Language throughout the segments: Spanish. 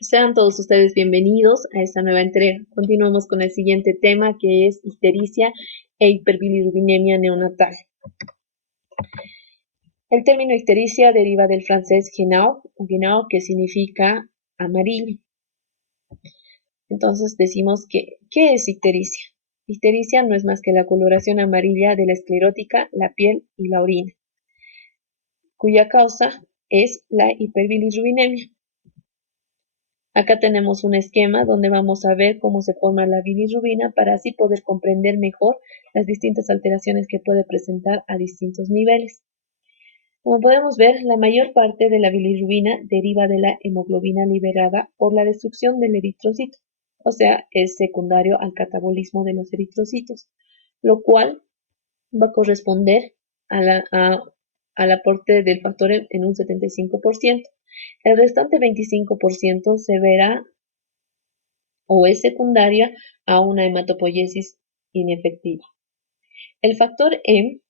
Sean todos ustedes bienvenidos a esta nueva entrega. Continuamos con el siguiente tema que es ictericia e hiperbilirrubinemia neonatal. El término ictericia deriva del francés genau, que significa amarillo. Entonces decimos que, ¿qué es ictericia? Ictericia no es más que la coloración amarilla de la esclerótica, la piel y la orina, cuya causa es la hiperbilirrubinemia. Acá tenemos un esquema donde vamos a ver cómo se forma la bilirrubina para así poder comprender mejor las distintas alteraciones que puede presentar a distintos niveles. Como podemos ver, la mayor parte de la bilirrubina deriva de la hemoglobina liberada por la destrucción del eritrocito, o sea, es secundario al catabolismo de los eritrocitos, lo cual va a corresponder al aporte del factor en un 75%. El restante 25% se verá o es secundaria a una hematopoiesis inefectiva. El factor E,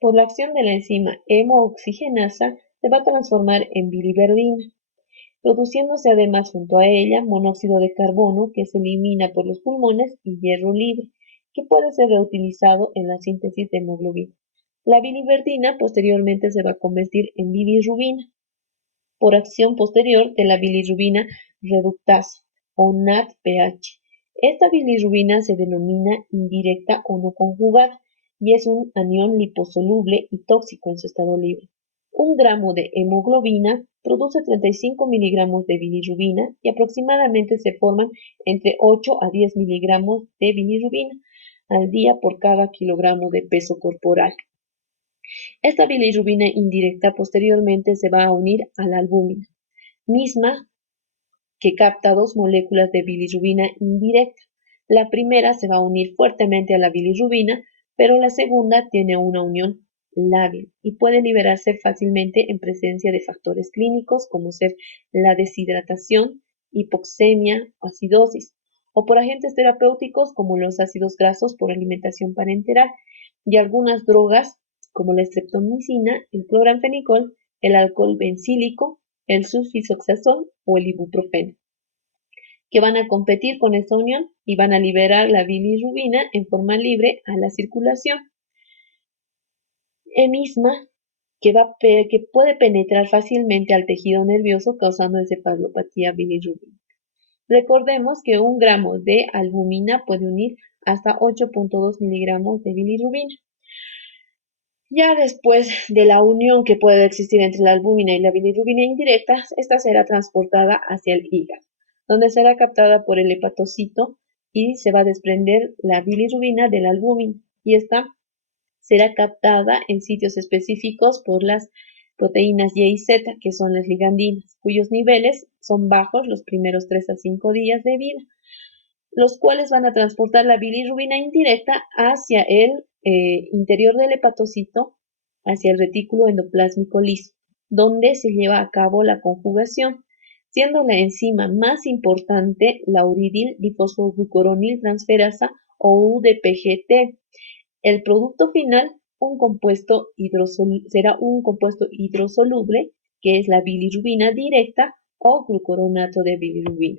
por la acción de la enzima hemooxigenasa, se va a transformar en biliverdina, produciéndose además junto a ella monóxido de carbono que se elimina por los pulmones y hierro libre, que puede ser reutilizado en la síntesis de hemoglobina. La biliverdina posteriormente se va a convertir en bilirrubina, por acción posterior de la bilirrubina reductasa o NADPH. Esta bilirrubina se denomina indirecta o no conjugada y es un anión liposoluble y tóxico en su estado libre. Un gramo de hemoglobina produce 35 miligramos de bilirrubina y aproximadamente se forman entre 8 a 10 miligramos de bilirrubina al día por cada kilogramo de peso corporal. Esta bilirrubina indirecta posteriormente se va a unir a la albúmina, misma que capta dos moléculas de bilirrubina indirecta. La primera se va a unir fuertemente a la bilirrubina, pero la segunda tiene una unión lábil y puede liberarse fácilmente en presencia de factores clínicos como ser la deshidratación, hipoxemia o acidosis, o por agentes terapéuticos como los ácidos grasos por alimentación parenteral y algunas drogas como la streptomicina, el cloranfenicol, el alcohol bencílico, el sulfisoxazol o el ibuprofeno, que van a competir con esta unión y van a liberar la bilirrubina en forma libre a la circulación, misma que puede penetrar fácilmente al tejido nervioso causando encefalopatía bilirrubina. Recordemos que un gramo de albúmina puede unir hasta 8.2 miligramos de bilirrubina. Ya después de la unión que puede existir entre la albúmina y la bilirrubina indirecta, esta será transportada hacia el hígado, donde será captada por el hepatocito y se va a desprender la bilirrubina de la albúmina, y esta será captada en sitios específicos por las proteínas Y y Z, que son las ligandinas, cuyos niveles son bajos los primeros 3 a 5 días de vida, los cuales van a transportar la bilirrubina indirecta hacia el interior del hepatocito, hacia el retículo endoplásmico liso, donde se lleva a cabo la conjugación, siendo la enzima más importante la uridil difosfoglucoronil transferasa o UDPGT. El producto final será un compuesto hidrosoluble, que es la bilirrubina directa o glucoronato de bilirrubina.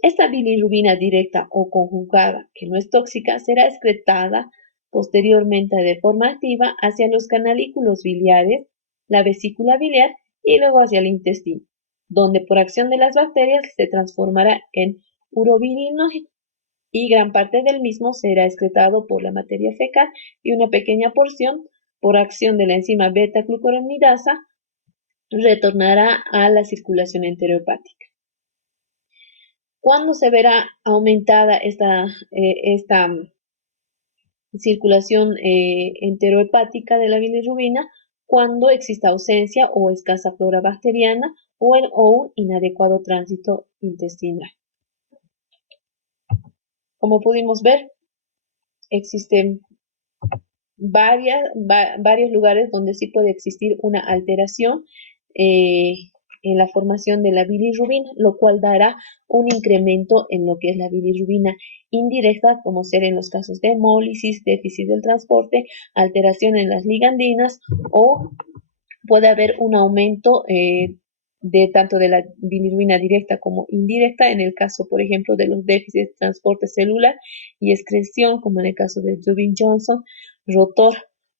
Esta bilirrubina directa o conjugada, que no es tóxica, será excretada posteriormente de forma activa hacia los canalículos biliares, la vesícula biliar y luego hacia el intestino, donde por acción de las bacterias se transformará en urobilinógeno y gran parte del mismo será excretado por la materia fecal y una pequeña porción, por acción de la enzima beta-glucuronidasa, retornará a la circulación enterohepática. ¿Cuándo se verá aumentada esta circulación enterohepática de la bilirrubina? Cuando exista ausencia o escasa flora bacteriana o un inadecuado tránsito intestinal. Como pudimos ver, existen varios lugares donde sí puede existir una alteración en la formación de la bilirrubina, lo cual dará un incremento en lo que es la bilirrubina indirecta, como ser en los casos de hemólisis, déficit del transporte, alteración en las ligandinas, o puede haber un aumento de tanto de la bilirrubina directa como indirecta, en el caso, por ejemplo, de los déficits de transporte celular y excreción, como en el caso de Dubin-Johnson, rotor,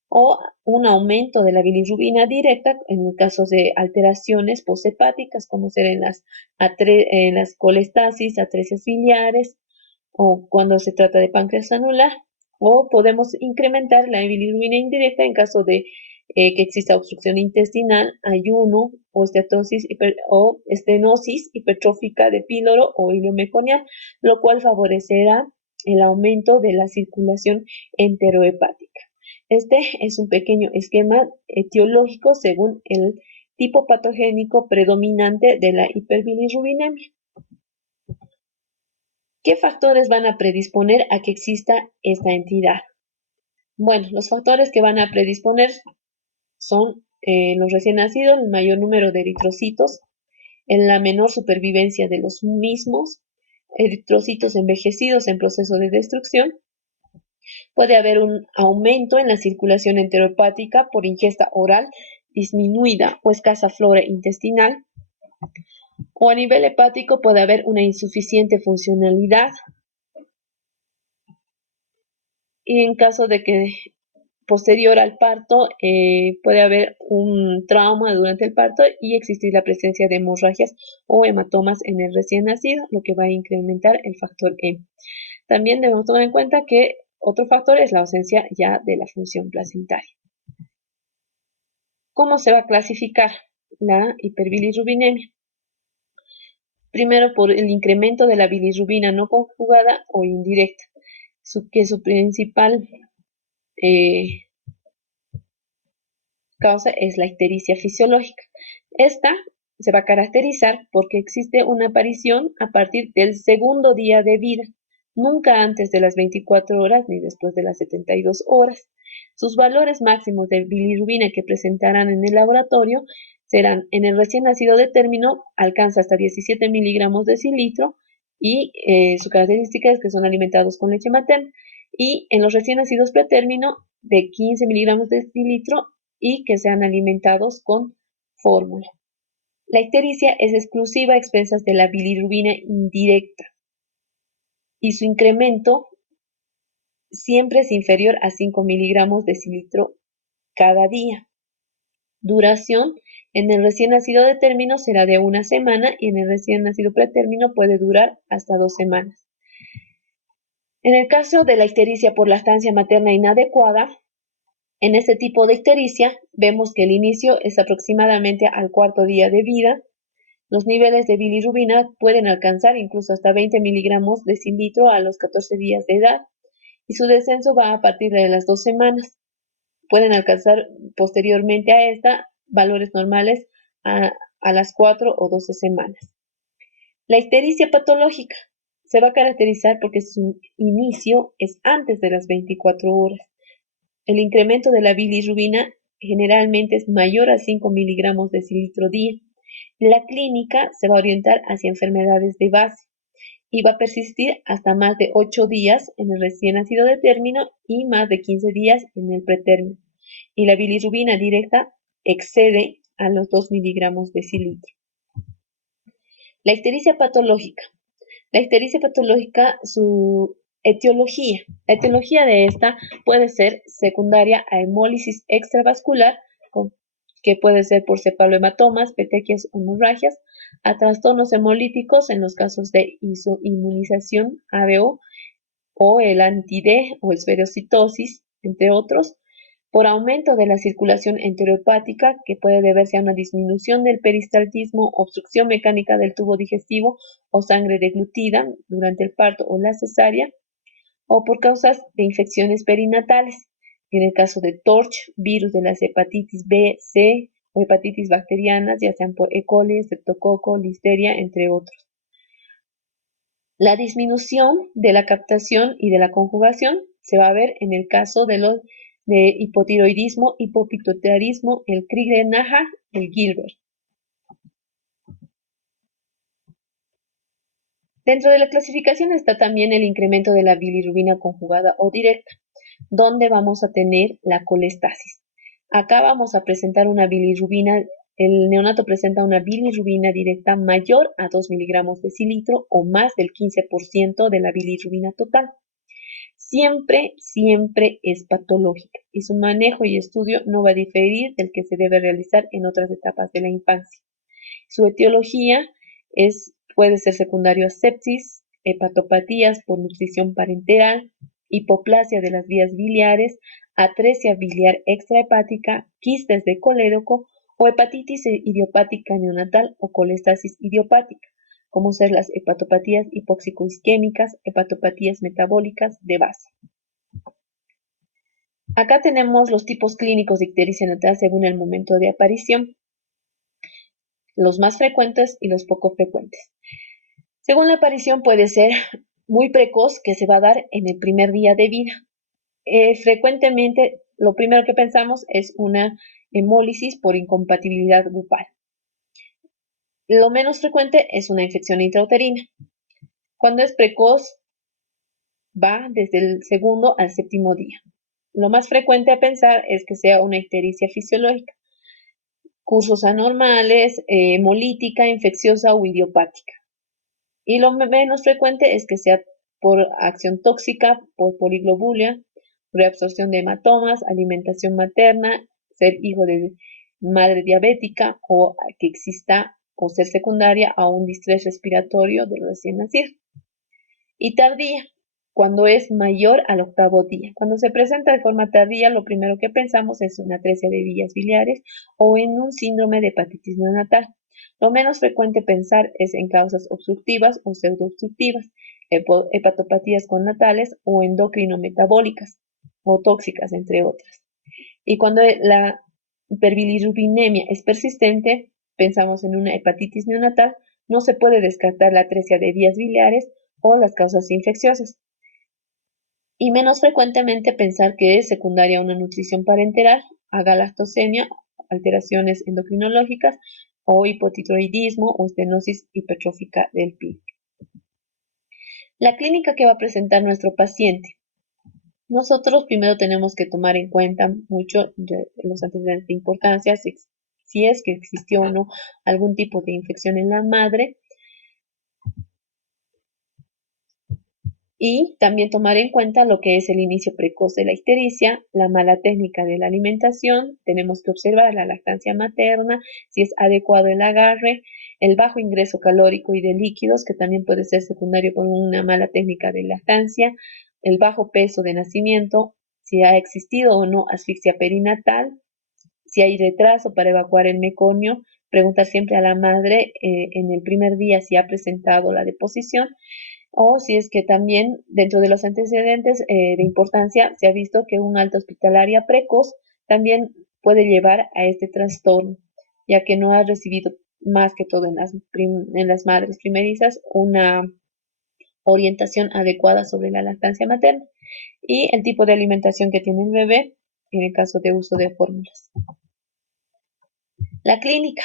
o un aumento de la bilirrubina directa en el caso de alteraciones poshepáticas, como ser en las colestasis, atresias biliares, o cuando se trata de páncreas anular, o podemos incrementar la bilirrubina indirecta en caso de que exista obstrucción intestinal, ayuno o estenosis hipertrófica de píloro o ileomeconial, lo cual favorecerá el aumento de la circulación enterohepática. Este es un pequeño esquema etiológico según el tipo patogénico predominante de la hiperbilirrubinemia. ¿Qué factores van a predisponer a que exista esta entidad? Bueno, los factores que van a predisponer son los recién nacidos, el mayor número de eritrocitos, en la menor supervivencia de los mismos, eritrocitos envejecidos en proceso de destrucción. Puede haber un aumento en la circulación enterohepática por ingesta oral disminuida o escasa flora intestinal. O a nivel hepático puede haber una insuficiente funcionalidad. Y en caso de que posterior al parto puede haber un trauma durante el parto y existir la presencia de hemorragias o hematomas en el recién nacido, lo que va a incrementar el factor E. También debemos tomar en cuenta que otro factor es la ausencia ya de la función placentaria. ¿Cómo se va a clasificar la hiperbilirrubinemia? Primero, por el incremento de la bilirrubina no conjugada o indirecta, que su principal causa es la ictericia fisiológica. Esta se va a caracterizar porque existe una aparición a partir del segundo día de vida, nunca antes de las 24 horas ni después de las 72 horas. Sus valores máximos de bilirrubina que presentarán en el laboratorio serán: en el recién nacido de término alcanza hasta 17 miligramos de decilitro y su característica es que son alimentados con leche materna, y en los recién nacidos pretérmino de 15 miligramos de decilitro y que sean alimentados con fórmula. La ictericia es exclusiva a expensas de la bilirrubina indirecta y su incremento siempre es inferior a 5 miligramos de decilitro cada día. Duración: en el recién nacido de término será de 1 semana y en el recién nacido pretérmino puede durar hasta 2 semanas. En el caso de la ictericia por lactancia materna inadecuada, en este tipo de ictericia vemos que el inicio es aproximadamente al cuarto día de vida. Los niveles de bilirrubina pueden alcanzar incluso hasta 20 miligramos de decilitro a los 14 días de edad y su descenso va a partir de las 2 semanas. Pueden alcanzar posteriormente a esta valores normales a las 4 o 12 semanas. La ictericia patológica se va a caracterizar porque su inicio es antes de las 24 horas. El incremento de la bilirrubina generalmente es mayor a 5 miligramos de decilitro día. La clínica se va a orientar hacia enfermedades de base y va a persistir hasta más de 8 días en el recién nacido de término y más de 15 días en el pretérmino. Y la bilirrubina directa excede a los 2 miligramos de decilitro. La ictericia patológica. La ictericia patológica, su etiología. La etiología de esta puede ser secundaria a hemólisis extravascular, que puede ser por cefalohematomas, petequias o hemorragias, a trastornos hemolíticos en los casos de inmunización ABO o el anti-D o esferocitosis, entre otros, por aumento de la circulación enterohepática, que puede deberse a una disminución del peristaltismo, obstrucción mecánica del tubo digestivo o sangre deglutida durante el parto o la cesárea, o por causas de infecciones perinatales, en el caso de TORCH, virus de las hepatitis B, C o hepatitis bacterianas, ya sean por E. coli, streptococo, listeria, entre otros. La disminución de la captación y de la conjugación se va a ver en el caso de hipotiroidismo, hipopituitarismo, el Crigler-Najjar, el Gilbert. Dentro de la clasificación está también el incremento de la bilirrubina conjugada o directa, donde vamos a tener la colestasis. Acá vamos a presentar una bilirrubina el neonato presenta una bilirrubina directa mayor a 2 miligramos decilitro o más del 15% de la bilirrubina total. Siempre, siempre es patológica y su manejo y estudio no va a diferir del que se debe realizar en otras etapas de la infancia. Su etiología puede ser secundario a sepsis, hepatopatías por nutrición parenteral, hipoplasia de las vías biliares, atresia biliar extrahepática, quistes de colédoco o hepatitis idiopática neonatal o colestasis idiopática, como ser las hepatopatías hipóxico-isquémicas, hepatopatías metabólicas de base. Acá tenemos los tipos clínicos de ictericia neonatal según el momento de aparición, los más frecuentes y los poco frecuentes. Según la aparición puede ser muy precoz, que se va a dar en el primer día de vida. Frecuentemente lo primero que pensamos es una hemólisis por incompatibilidad grupal. Lo menos frecuente es una infección intrauterina. Cuando es precoz va desde el segundo al séptimo día. Lo más frecuente a pensar es que sea una ictericia fisiológica, cursos anormales, hemolítica, infecciosa o idiopática. Y lo menos frecuente es que sea por acción tóxica, por poliglobulia, reabsorción de hematomas, alimentación materna, ser hijo de madre diabética o que exista o ser secundaria a un distrés respiratorio del recién nacido. Y tardía, cuando es mayor al octavo día. Cuando se presenta de forma tardía, lo primero que pensamos es una atresia de vías biliares o en un síndrome de hepatitis neonatal. Lo menos frecuente pensar es en causas obstructivas o pseudoobstructivas, hepatopatías connatales o endocrinometabólicas o tóxicas, entre otras. Y cuando la hiperbilirrubinemia es persistente, pensamos en una hepatitis neonatal, no se puede descartar la atresia de vías biliares o las causas infecciosas. Y menos frecuentemente pensar que es secundaria a una nutrición parenteral, a galactosemia, alteraciones endocrinológicas o hipotiroidismo o estenosis hipertrófica del PIB. La clínica que va a presentar nuestro paciente. Nosotros primero tenemos que tomar en cuenta mucho los antecedentes de importancia, si es que existió o no algún tipo de infección en la madre. Y también tomar en cuenta lo que es el inicio precoz de la ictericia, la mala técnica de la alimentación, tenemos que observar la lactancia materna, si es adecuado el agarre, el bajo ingreso calórico y de líquidos, que también puede ser secundario con una mala técnica de lactancia, el bajo peso de nacimiento, si ha existido o no asfixia perinatal, si hay retraso para evacuar el meconio, preguntar siempre a la madre en el primer día si ha presentado la deposición, o si es que también dentro de los antecedentes de importancia se ha visto que una alta hospitalaria precoz también puede llevar a este trastorno, ya que no ha recibido más que todo en las madres primerizas una orientación adecuada sobre la lactancia materna y el tipo de alimentación que tiene el bebé en el caso de uso de fórmulas. La clínica.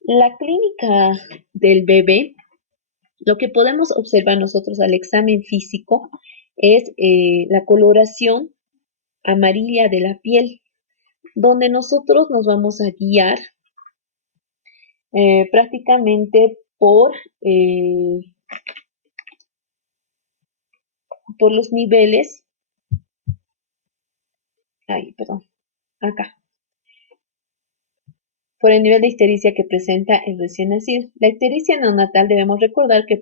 La clínica del bebé, lo que podemos observar nosotros al examen físico es la coloración amarilla de la piel, donde nosotros nos vamos a guiar prácticamente por los niveles, acá, por el nivel de ictericia que presenta el recién nacido. La ictericia neonatal debemos recordar que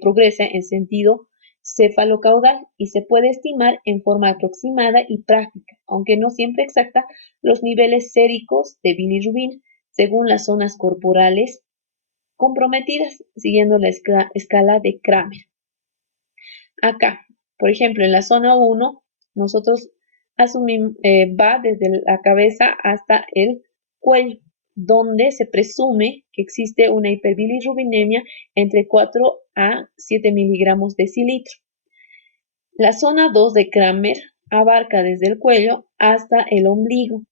progresa en sentido cefalocaudal y se puede estimar en forma aproximada y práctica, aunque no siempre exacta, los niveles séricos de bilirrubina según las zonas corporales comprometidas, siguiendo la escala de Kramer. Acá, por ejemplo, en la zona 1, nosotros asumimos, va desde la cabeza hasta el cuello, donde se presume que existe una hiperbilirrubinemia entre 4 a 7 miligramos decilitro. La zona 2 de Kramer abarca desde el cuello hasta el ombligo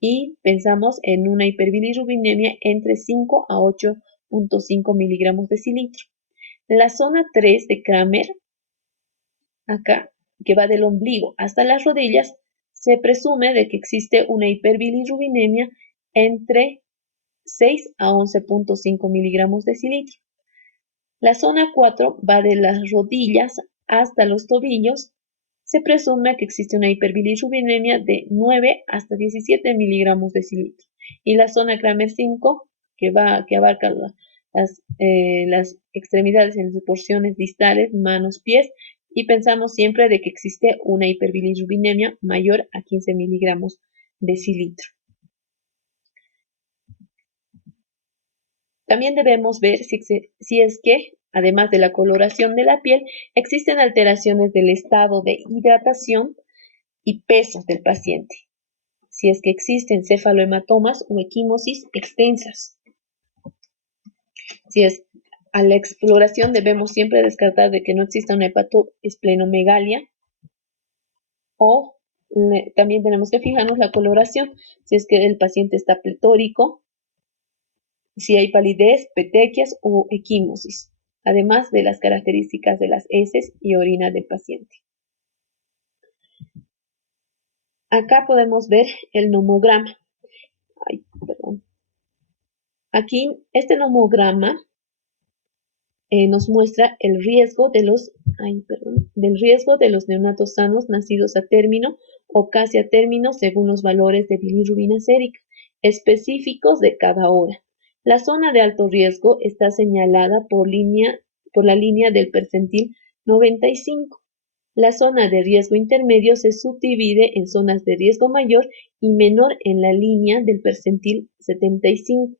y pensamos en una hiperbilirrubinemia entre 5 a 8.5 miligramos decilitro. La zona 3 de Kramer, acá, que va del ombligo hasta las rodillas, se presume de que existe una hiperbilirrubinemia entre 6 a 11.5 miligramos decilitro. La zona 4 va de las rodillas hasta los tobillos. Se presume que existe una hiperbilirrubinemia de 9 hasta 17 miligramos decilitro. Y la zona Kramer 5, que abarca las extremidades en sus porciones distales, manos, pies, y pensamos siempre de que existe una hiperbilirrubinemia mayor a 15 miligramos decilitro. También debemos ver si es que, además de la coloración de la piel, existen alteraciones del estado de hidratación y peso del paciente. Si es que existen cefalohematomas o equimosis extensas. Si es a la exploración debemos siempre descartar de que no exista una hepatoesplenomegalia o también tenemos que fijarnos la coloración, si es que el paciente está pletórico, si hay palidez, petequias o equimosis, además de las características de las heces y orina del paciente. Acá podemos ver el nomograma. Aquí este nomograma nos muestra el riesgo del riesgo de los neonatos sanos nacidos a término o casi a término según los valores de bilirrubina sérica específicos de cada hora. La zona de alto riesgo está señalada por la línea del percentil 95. La zona de riesgo intermedio se subdivide en zonas de riesgo mayor y menor en la línea del percentil 75.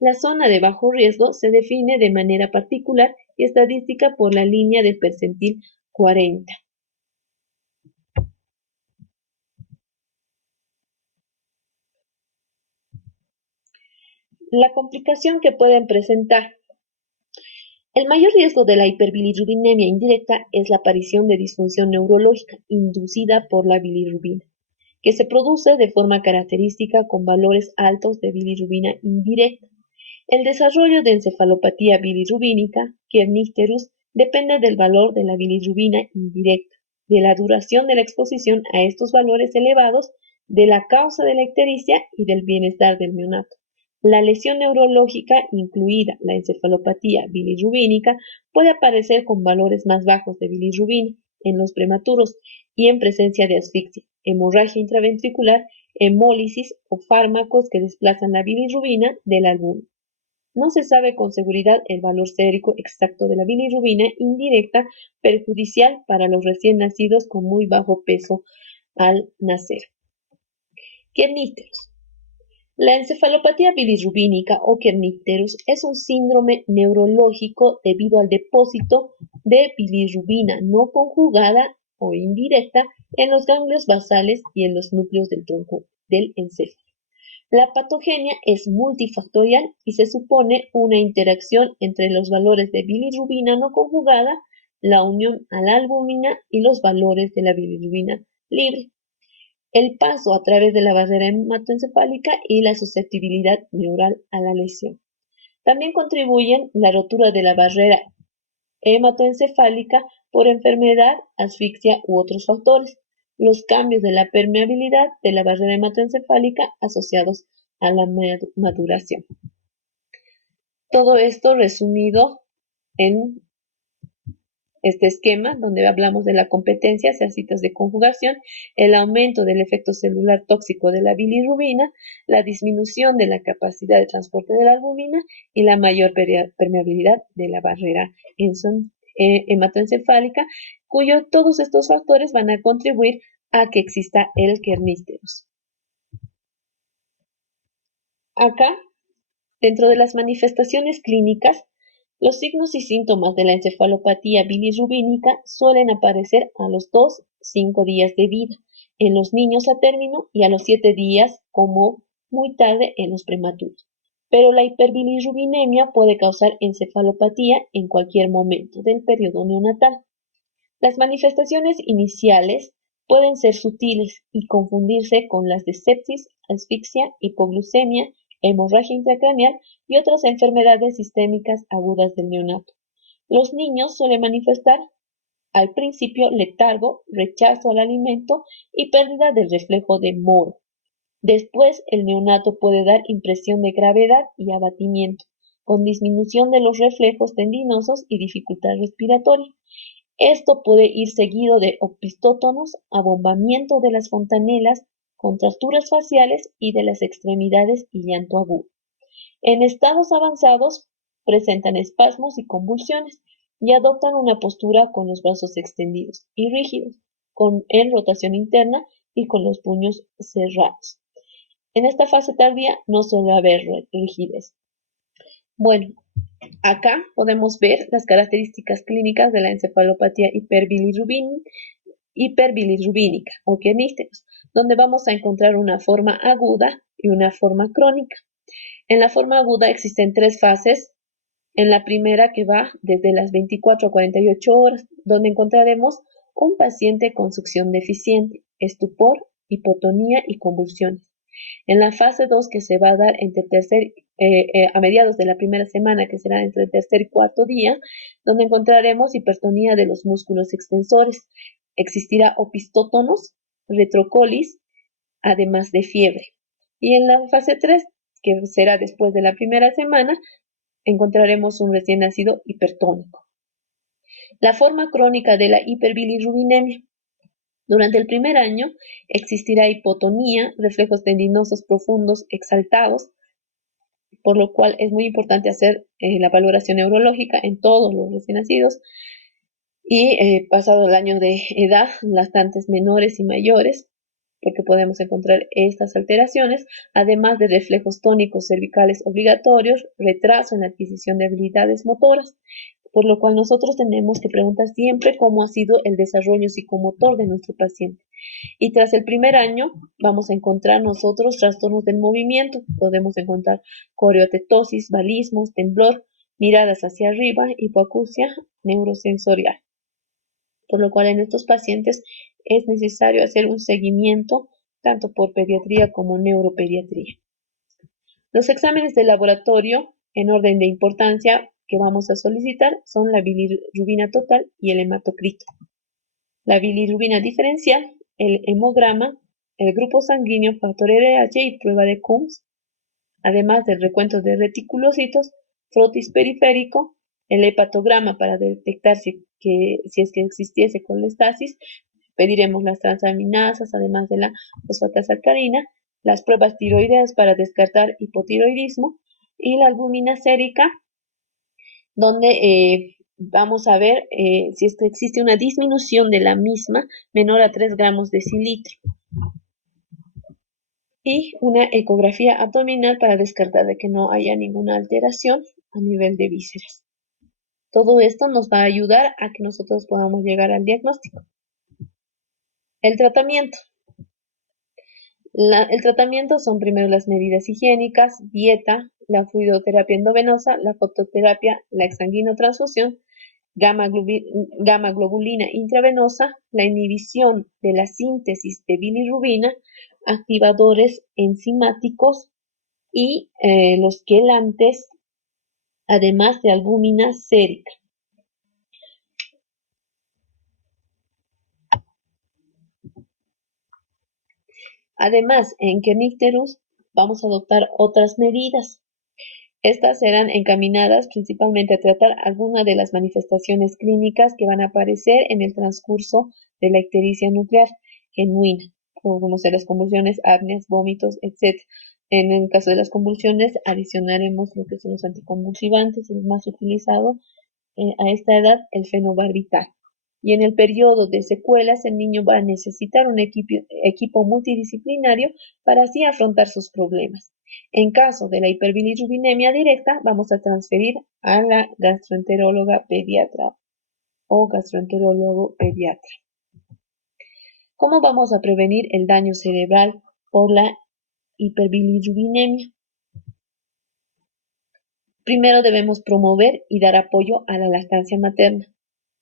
La zona de bajo riesgo se define de manera particular y estadística por la línea del percentil 40. La complicación que pueden presentar. El mayor riesgo de la hiperbilirrubinemia indirecta es la aparición de disfunción neurológica inducida por la bilirrubina, que se produce de forma característica con valores altos de bilirrubina indirecta. El desarrollo de encefalopatía bilirrubínica, kernícterus, depende del valor de la bilirrubina indirecta, de la duración de la exposición a estos valores elevados, de la causa de la ictericia y del bienestar del neonato. La lesión neurológica, incluida la encefalopatía bilirrubínica, puede aparecer con valores más bajos de bilirrubina en los prematuros y en presencia de asfixia, hemorragia intraventricular, hemólisis o fármacos que desplazan la bilirrubina del albúmina. No se sabe con seguridad el valor sérico exacto de la bilirrubina indirecta perjudicial para los recién nacidos con muy bajo peso al nacer. Kernícterus. La encefalopatía bilirrubínica o kernícterus es un síndrome neurológico debido al depósito de bilirrubina no conjugada o indirecta en los ganglios basales y en los núcleos del tronco del encéfalo. La patogenia es multifactorial y se supone una interacción entre los valores de bilirrubina no conjugada, la unión a la albúmina y los valores de la bilirrubina libre, el paso a través de la barrera hematoencefálica y la susceptibilidad neural a la lesión. También contribuyen la rotura de la barrera hematoencefálica por enfermedad, asfixia u otros factores, los cambios de la permeabilidad de la barrera hematoencefálica asociados a la maduración. Todo esto resumido en este esquema donde hablamos de la competencia hacia citas de conjugación, el aumento del efecto celular tóxico de la bilirrubina, la disminución de la capacidad de transporte de la albúmina y la mayor permeabilidad de la barrera hematoencefálica, todos estos factores van a contribuir a que exista el kernícterus. Acá, dentro de las manifestaciones clínicas, los signos y síntomas de la encefalopatía bilirrubínica suelen aparecer a los 2-5 días de vida en los niños a término y a los 7 días como muy tarde en los prematuros. Pero la hiperbilirrubinemia puede causar encefalopatía en cualquier momento del periodo neonatal. Las manifestaciones iniciales pueden ser sutiles y confundirse con las de sepsis, asfixia, hipoglucemia, hemorragia intracraneal y otras enfermedades sistémicas agudas del neonato. Los niños suelen manifestar al principio letargo, rechazo al alimento y pérdida del reflejo de Moro. Después, el neonato puede dar impresión de gravedad y abatimiento, con disminución de los reflejos tendinosos y dificultad respiratoria. Esto puede ir seguido de opistótonos, abombamiento de las fontanelas, contracturas faciales y de las extremidades y llanto agudo. En estados avanzados, presentan espasmos y convulsiones y adoptan una postura con los brazos extendidos y rígidos, en rotación interna y con los puños cerrados. En esta fase tardía no suele haber rigidez. Bueno, acá podemos ver las características clínicas de la encefalopatía hiperbilirrubínica o kernísteros, donde vamos a encontrar una forma aguda y una forma crónica. En la forma aguda existen tres fases. En la primera, que va desde las 24 a 48 horas, donde encontraremos un paciente con succión deficiente, estupor, hipotonía y convulsiones. En la fase 2, que se va a dar a mediados de la primera semana, que será entre el tercer y cuarto día, donde encontraremos hipertonía de los músculos extensores. Existirá opistótonos, retrocolis, además de fiebre. Y en la fase 3, que será después de la primera semana, encontraremos un recién nacido hipertónico. La forma crónica de la hiperbilirrubinemia. Durante el primer año existirá hipotonía, reflejos tendinosos profundos exaltados, por lo cual es muy importante hacer la valoración neurológica en todos los recién nacidos y pasado el año de edad, lactantes menores y mayores, porque podemos encontrar estas alteraciones, además de reflejos tónicos cervicales obligatorios, retraso en la adquisición de habilidades motoras, por lo cual nosotros tenemos que preguntar siempre cómo ha sido el desarrollo psicomotor de nuestro paciente. Y tras el primer año vamos a encontrar nosotros trastornos del movimiento, podemos encontrar coreotetosis, balismos, temblor, miradas hacia arriba, hipoacusia neurosensorial, por lo cual en estos pacientes es necesario hacer un seguimiento tanto por pediatría como neuropediatría. Los exámenes de laboratorio en orden de importancia que vamos a solicitar son la bilirrubina total y el hematocrito. La bilirrubina diferencial, el hemograma, el grupo sanguíneo, factor RH y prueba de Coombs, además del recuento de reticulocitos, frotis periférico, el hepatograma para detectar si es que existiese colestasis, pediremos las transaminasas, además de la fosfatasa-alcalina, las pruebas tiroideas para descartar hipotiroidismo y la albúmina sérica, donde vamos a ver si es que existe una disminución de la misma menor a 3 gramos decilitro. Y una ecografía abdominal para descartar de que no haya ninguna alteración a nivel de vísceras. Todo esto nos va a ayudar a que nosotros podamos llegar al diagnóstico. El tratamiento. El tratamiento son primero las medidas higiénicas, dieta, la fluidoterapia endovenosa, la fototerapia, la exsanguinotransfusión, gamma globulina intravenosa, la inhibición de la síntesis de bilirrubina, activadores enzimáticos y los quelantes, además de albúmina sérica. Además, en Kernicterus vamos a adoptar otras medidas. Estas serán encaminadas principalmente a tratar algunas de las manifestaciones clínicas que van a aparecer en el transcurso de la ictericia nuclear genuina, como ser las convulsiones, apneas, vómitos, etc. En el caso de las convulsiones, adicionaremos lo que son los anticonvulsivantes, el más utilizado a esta edad, el fenobarbital. Y en el periodo de secuelas, el niño va a necesitar un equipo multidisciplinario para así afrontar sus problemas. En caso de la hiperbilirrubinemia directa, vamos a transferir a la gastroenteróloga pediatra o gastroenterólogo pediatra. ¿Cómo vamos a prevenir el daño cerebral por la hiperbilirrubinemia? Primero debemos promover y dar apoyo a la lactancia materna.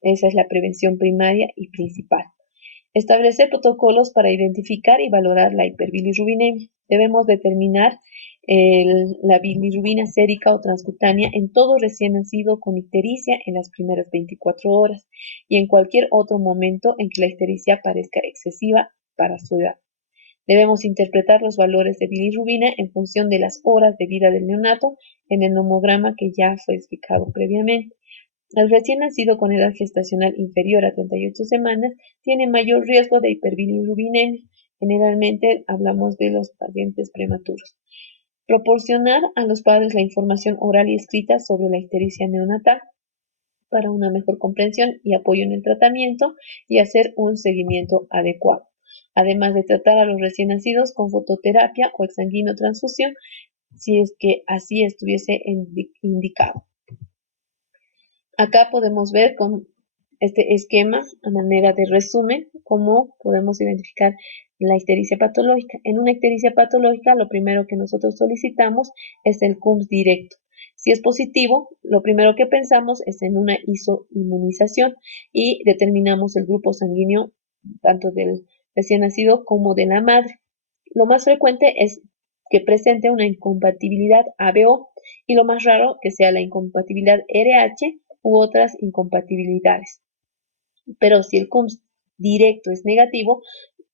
Esa es la prevención primaria y principal. Establecer protocolos para identificar y valorar la hiperbilirrubinemia. Debemos determinar la bilirrubina sérica o transcutánea en todo recién nacido con ictericia en las primeras 24 horas y en cualquier otro momento en que la ictericia parezca excesiva para su edad. Debemos interpretar los valores de bilirrubina en función de las horas de vida del neonato en el nomograma que ya fue explicado previamente. El recién nacido con edad gestacional inferior a 38 semanas tiene mayor riesgo de hiperbilirrubinemia. Generalmente hablamos de los pacientes prematuros. Proporcionar a los padres la información oral y escrita sobre la ictericia neonatal para una mejor comprensión y apoyo en el tratamiento y hacer un seguimiento adecuado. Además de tratar a los recién nacidos con fototerapia o exsanguinotransfusión, si es que así estuviese indicado. Acá podemos ver con este esquema, a manera de resumen, cómo podemos identificar la ictericia patológica. En una ictericia patológica, lo primero que nosotros solicitamos es el CUMS directo. Si es positivo, lo primero que pensamos es en una isoinmunización y determinamos el grupo sanguíneo tanto del recién nacido como de la madre. Lo más frecuente es que presente una incompatibilidad ABO y lo más raro que sea la incompatibilidad RH u otras incompatibilidades. Pero si el CUMS directo es negativo,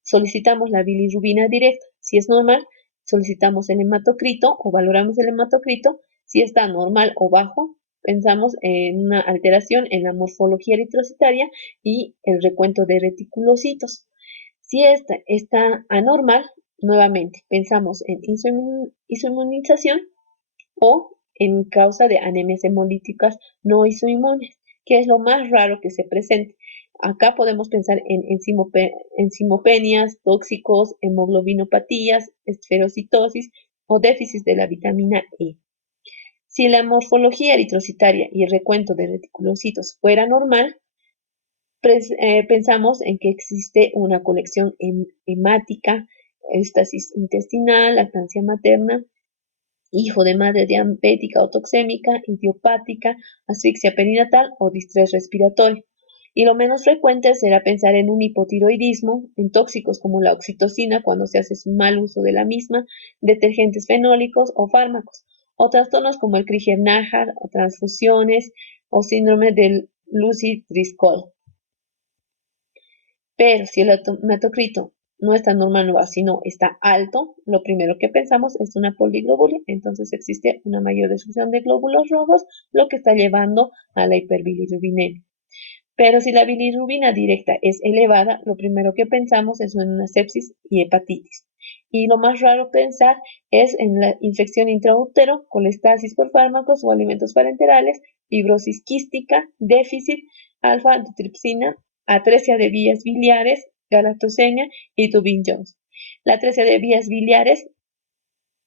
solicitamos la bilirrubina directa. Si es normal, solicitamos el hematocrito o valoramos el hematocrito. Si está normal o bajo, pensamos en una alteración en la morfología eritrocitaria y el recuento de reticulocitos. Si esta está anormal, nuevamente pensamos en isoinmunización o en causa de anemias hemolíticas no isoinmunes, que es lo más raro que se presente. Acá podemos pensar en enzimopenias, tóxicos, hemoglobinopatías, esferocitosis o déficit de la vitamina E. Si la morfología eritrocitaria y el recuento de reticulocitos fuera normal, pensamos en que existe una colección hemática, estasis intestinal, lactancia materna, hijo de madre diabética o toxémica, idiopática, asfixia perinatal o distrés respiratorio. Y lo menos frecuente será pensar en un hipotiroidismo, en tóxicos como la oxitocina cuando se hace mal uso de la misma, detergentes fenólicos o fármacos, o trastornos como el Krüger-Najar o transfusiones o síndrome del Lucey-Driscoll. Pero si el hematocrito no está normal, sino está alto, lo primero que pensamos es una poliglobulia, entonces existe una mayor destrucción de glóbulos rojos, lo que está llevando a la hiperbilirrubinemia. Pero si la bilirrubina directa es elevada, lo primero que pensamos es en una sepsis y hepatitis. Y lo más raro pensar es en la infección intraútero, colestasis por fármacos o alimentos parenterales, fibrosis quística, déficit, alfa-antitripsina, atresia de vías biliares, galactosemia y Tubin-Jones. La atresia de vías biliares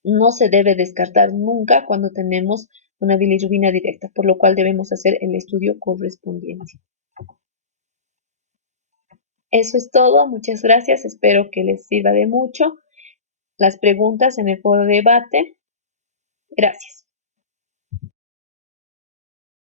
no se debe descartar nunca cuando tenemos una bilirrubina directa, por lo cual debemos hacer el estudio correspondiente. Eso es todo, muchas gracias, espero que les sirva de mucho las preguntas en el foro de debate. Gracias.